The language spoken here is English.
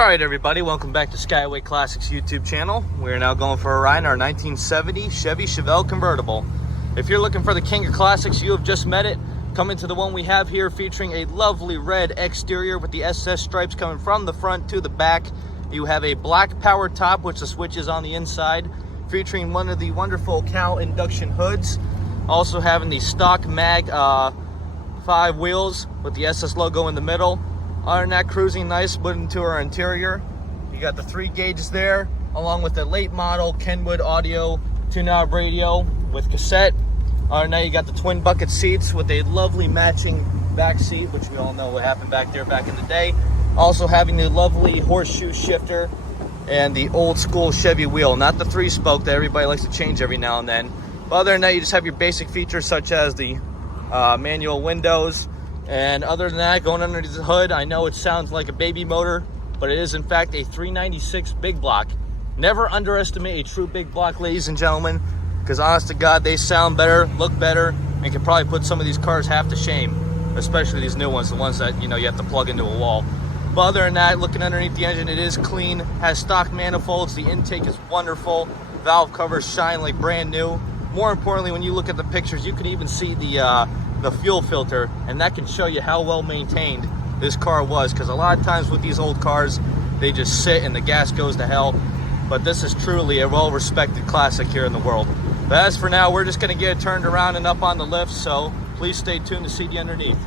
Alright everybody, welcome back to Skyway Classics YouTube channel. We're now going for a ride in our 1970 Chevy Chevelle Convertible. If you're looking for the king of classics, you have just met it. Coming to the one we have here featuring a lovely red exterior with the SS stripes coming from the front to the back. You have a black power top, which the switch is on the inside, featuring one of the wonderful cowl induction hoods. Also having the stock mag 5 wheels with the SS logo in the middle. Other than that, cruising nice, put into our interior. You got the 3 gauges there, along with the late model Kenwood audio 2-knob radio with cassette. Other than that, you got the twin bucket seats with a lovely matching back seat, which we all know what happened back there back in the day. Also having the lovely horseshoe shifter and the old school Chevy wheel, not the 3-spoke that everybody likes to change every now and then. But other than that, you just have your basic features such as the manual windows. And other than that, going underneath the hood, I know it sounds like a baby motor, but it is in fact a 396 big block. Never underestimate a true big block, ladies and gentlemen, because honest to God, they sound better, look better, and can probably put some of these cars half to shame, especially these new ones, the ones that, you know, you have to plug into a wall. But other than that, looking underneath the engine, it is clean, has stock manifolds, the intake is wonderful, valve covers shine like brand new. More importantly, when you look at the pictures, you can even see the fuel filter, and that can show you how well maintained this car was, because a lot of times with these old cars, they just sit and the gas goes to hell. But this is truly a well-respected classic here in the world. But as for now, we're just going to get it turned around and up on the lift, so please stay tuned to see the underneath.